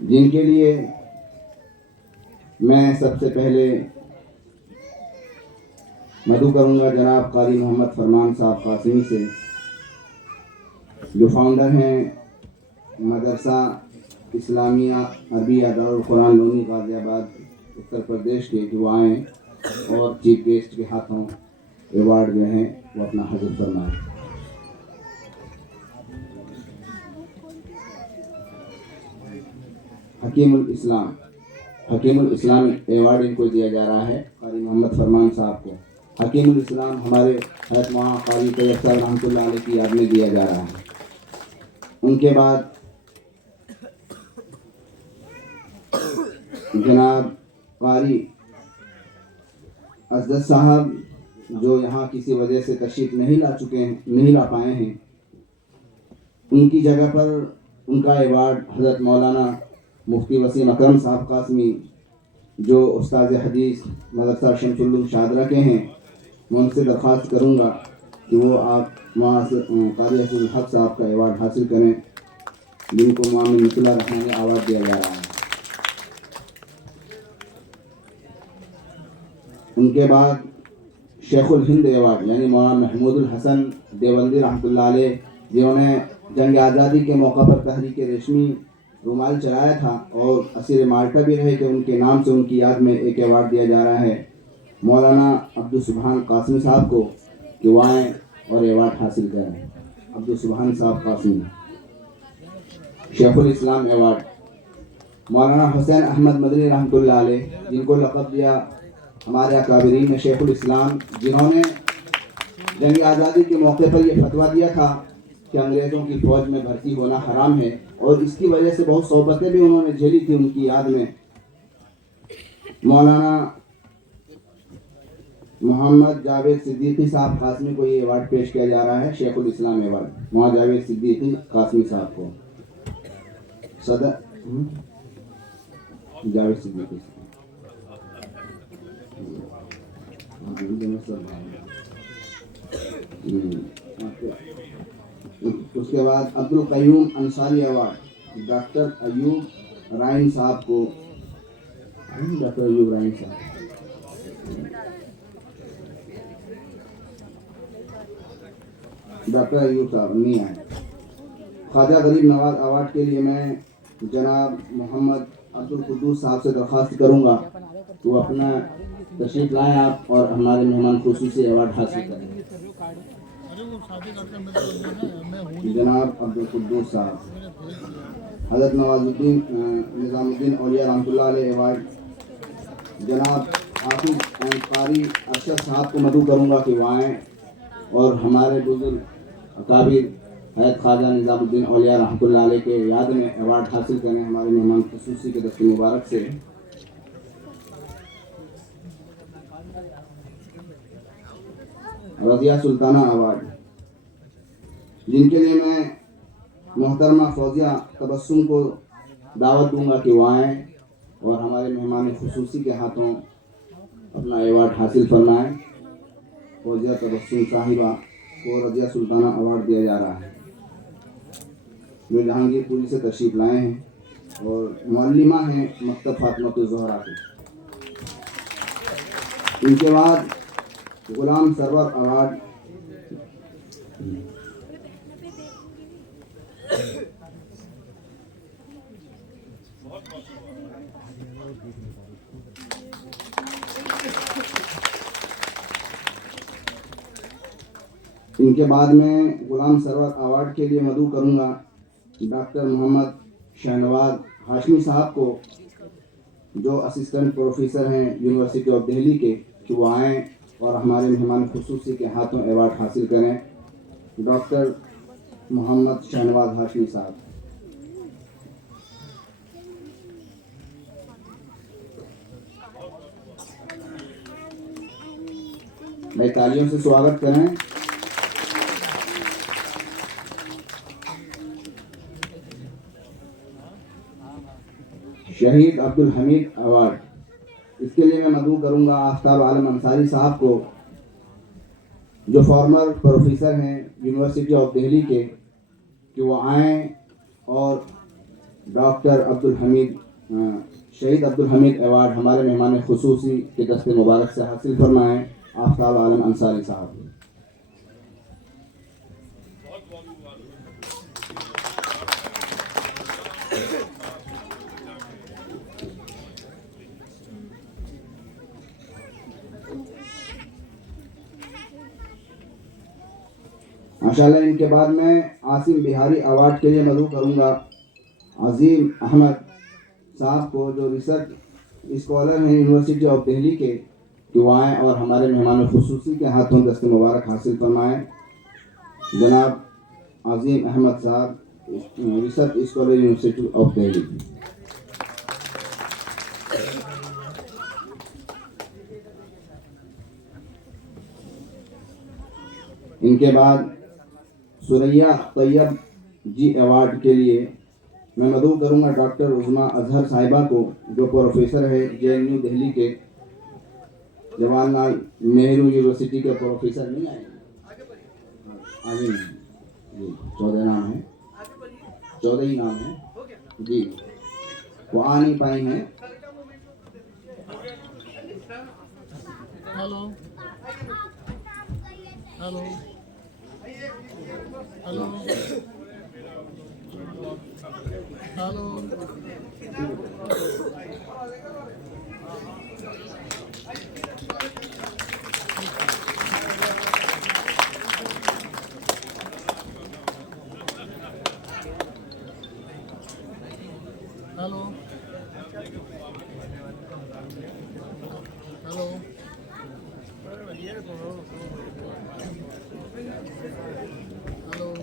जिनके लिए मैं सबसे पहले मदु करूँगा जनाब कारी मोहम्मद फरमान साहब कासिमी से, जो फाउंडर हैं मदरसा इस्लामिया अरबिया दारुल कुरान लोनी गाज़ियाबाद उत्तर प्रदेश के, जो आएँ और चीफ गेस्ट के हाथों अवार्ड जो हैं वो अपना हासिल फरमाएँ। हकीमुल इस्लाम अवार्ड इनको दिया जा रहा है कारी मोहम्मद फरमान साहब को। हकीमुल इस्लाम हमारे हज़रत मौलाना क़ारी तैयब साहब रहमतुल्लाह अलैह की याद में दिया जा रहा है। उनके बाद जनाब क़ारी असदद साहब, जो यहाँ किसी वजह से तशरीफ़ नहीं ला पाए हैं, उनकी जगह पर उनका अवार्ड हज़रत मौलाना मुफ्ती वसीम अकरम साहब कासमी, जो उस्ताद हदीस मदरसा शमसुल उलूम शादरा के हैं, मैं उनसे दरख्वास्त करूँगा कि वो आप वहाँ से क़ारी असूल हक साहब का अवार्ड हासिल करें, जिनको मोमिन मिसला रहमानी अवार्ड दिया जा रहा है। उनके बाद शेखुल हिंद अवार्ड यानी मौलाना महमूदुल हसन देवबंदी रहमतुल्लाह अलैह, जिन्होंने जंग आज़ादी के मौका पर तहरीक रेशमी रुमाल चलाया था और असीर माल्टा भी रहे थे, उनके नाम से उनकी याद में एक अवार्ड दिया जा रहा है मौलाना अब्दुल सुबहान कासिमी साहब को, कि वो आएँ और अवार्ड हासिल करें। अब्दुल सुबहान साहब कासिमी। शेखुल इस्लाम अवार्ड मौलाना हुसैन अहमद मदनी रहमतुल्लाह अलैह, जिनको लक़ब दिया हमारे अकाबरीन में शेखुल इस्लाम, जिन्होंने जंग आज़ादी के मौके पर यह फतवा दिया था कि अंग्रेज़ों की फ़ौज में भर्ती होना हराम है, और इसकी वजह से बहुत सोबतें भी उन्होंने झेली थी। उनकी याद में मौलाना मोहम्मद जावेद सिद्दीकी साहब कासमी को ये अवार्ड पेश किया जा रहा है, शेखुल इस्लाम अवार्ड मौलाना जावेद सिद्दीकी कासमी साहब को। सदर जावेद सिद्दीकी। उसके बाद अब्दुल क़य्यूम अंसारी अवार्ड डॉक्टर अयूब राइन साहब को। डॉक्टर अयूब राइन साहब, डॉक्टर अयूब साहब नहीं आए। ख्वाजा गरीब नवाज अवार्ड के लिए मैं जनाब मोहम्मद अब्दुल कुद्दूस साहब से दरख्वास्त करूँगा कि वो अपना तशरीफ़ लाएँ आप और हमारे मेहमान खुसूसी अवार्ड हासिल करें। जनाब अब्दुल कुद्दूस साहब। हज़रत नवाजुद्दीन निज़ामुद्दीन औलिया रहमतुल्लाह अलैह अवार्ड जनाब हाफिज़ एंड क़ारी अरशद साहब को मदऊ करूँगा कि वो आएँ और हमारे बुजुर्ग अकाबिर हज़रत ख्वाजा निज़ामुद्दीन औलिया रहमतुल्लाह अलैह के याद में अवार्ड हासिल करें हमारे मेहमान खुसूसी के दस्ते मुबारक से। रज़िया सुल्ताना अवार्ड, जिनके लिए मैं मोहतरमा फौजिया तबस्सुम को दावत दूंगा कि वो आएँ और हमारे मेहमान खुसूसी के हाथों अपना अवार्ड हासिल फरमाएँ। फौजिया तबस्सुम साहिबा को रज़िया सुल्ताना अवार्ड दिया जा रहा है, जो जहांगीरपुरी से तशरीफ़ लाए हैं और मुअल्लिमा हैं मकतब फातिमा ज़हरा की। इनके बाद गुलाम सरवर अवार्ड इनके बाद में गुलाम सरवर अवार्ड के लिए मदऊ करूँगा डॉक्टर मोहम्मद शहनवाज हाशमी साहब को, जो असिस्टेंट प्रोफेसर हैं यूनिवर्सिटी ऑफ दिल्ली के, कि वो आएँ और हमारे मेहमान खुसूसी के हाथों अवार्ड हासिल करें। डॉक्टर मोहम्मद शहनवाज हाशमी साहब। मैं तालियों से स्वागत करें। शहीद अब्दुल हमीद अवार्ड, इसके लिए मैं मदऊ करूँगा आफ्ताब आलम अंसारी साहब को, जो फॉर्मर प्रोफेसर हैं यूनिवर्सिटी ऑफ दिल्ली के, कि वो आएँ और डॉक्टर अब्दुल हमीद शहीद अब्दुल हमीद अवार्ड हमारे मेहमान खुसूसी के दस्ते मुबारक से हासिल फरमाएँ आफ्ताब आलम अंसारी साहब। माशाल्लाह इनके बाद मैं आसिम बिहारी अवार्ड के लिए मदऊ करूंगा अजीम अहमद साहब को, जो रिसर्च स्कॉलर हैं यूनिवर्सिटी ऑफ दिल्ली के, कि वो आएँ और हमारे मेहमान खुसूसी के हाथों दस्ते मुबारक हासिल फरमाएँ। जनाब अजीम अहमद साहब, research scholar university of Delhi. इनके बाद सुरैया तैयब जी अवार्ड के लिए मैं मदऊ करूंगा डॉक्टर उज़मा अजहर साहिबा को, जो प्रोफेसर है JNU दिल्ली के, जवाहरलाल नेहरू यूनिवर्सिटी के प्रोफेसर नहीं आए आगे नहीं जी, 14 नाम है, 14 ही नाम है जी, वो आ नहीं पाए हैं। Hello hello hello hello hello hello hello